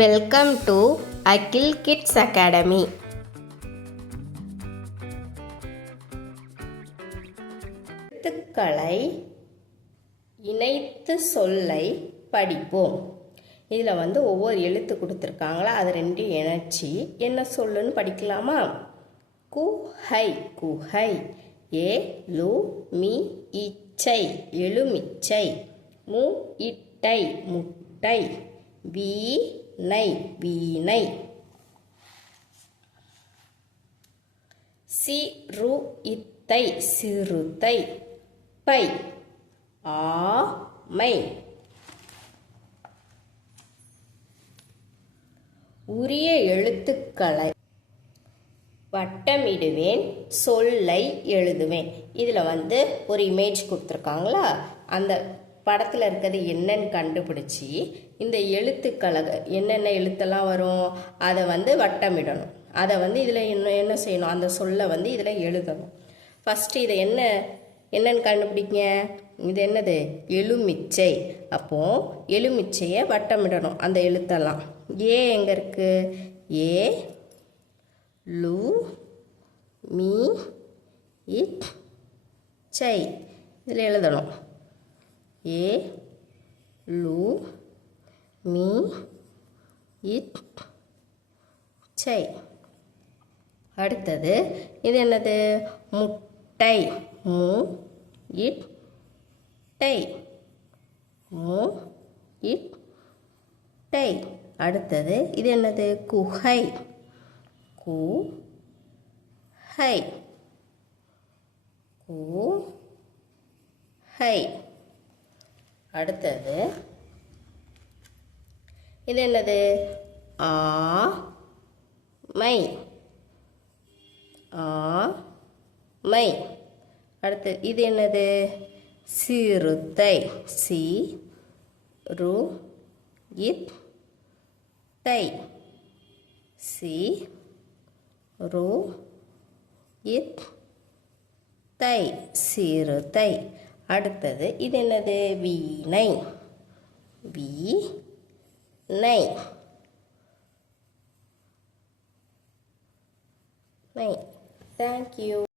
Welcome to Akhil kids academy. எழுத்துக்களை இணைத்து சொல்லை படிப்போம். இதில் ஒவ்வொரு எழுத்து கொடுத்துருக்காங்களா, அது ரெண்டும் இணைச்சி என்ன சொல்லுன்னு படிக்கலாமா? குஹை குஹை, ஏ லு மி இச்சை எலுமிச்சை, மு இட்டை முட்டை, வீணை வீணை, சிறு இத்தை சிறுத்தை, பை ஆமை. உரிய எழுத்துக்களை வட்டமிடுவேன், சொல்லை எழுதுவேன். இதில் ஒரு இமேஜ் கொடுத்துருக்காங்களா, அந்த படத்தில் இருக்கிறது என்னன்னு கண்டுபிடிச்சி இந்த எழுத்துக்களை என்னென்ன எழுத்தெல்லாம் வரும் அதை வட்டமிடணும். அதை இதில் என்ன செய்யணும், அந்த சொல்லை இதில் எழுதணும். ஃபஸ்ட்டு இதை என்னன்னு கண்டுபிடிங்க. இது என்னது? எலுமிச்சை. அப்போது எலுமிச்சையை வட்டமிடணும், அந்த எழுத்தெல்லாம். ஏ எங்கே இருக்குது? ஏ லு மீ இட் சை, இதில் எழுதணும். ஏ லு மீ இட் சை. அடுத்தது இது என்னது? முட்டை. மு it tie, M it tie. அடுத்தது இது என்னது? குஹை. கு ஹை, கு ஹை. அடுத்தது இது என்னது? ஆ மை, ஆ மை. அடுத்து இது என்னது? சிறுத்தை. சி ரு இத் தை, சி ரு இத் தை, சிறுத்தை. அடுத்தது இது என்னது? வீணை. வீணை நை. தேங்க்யூ.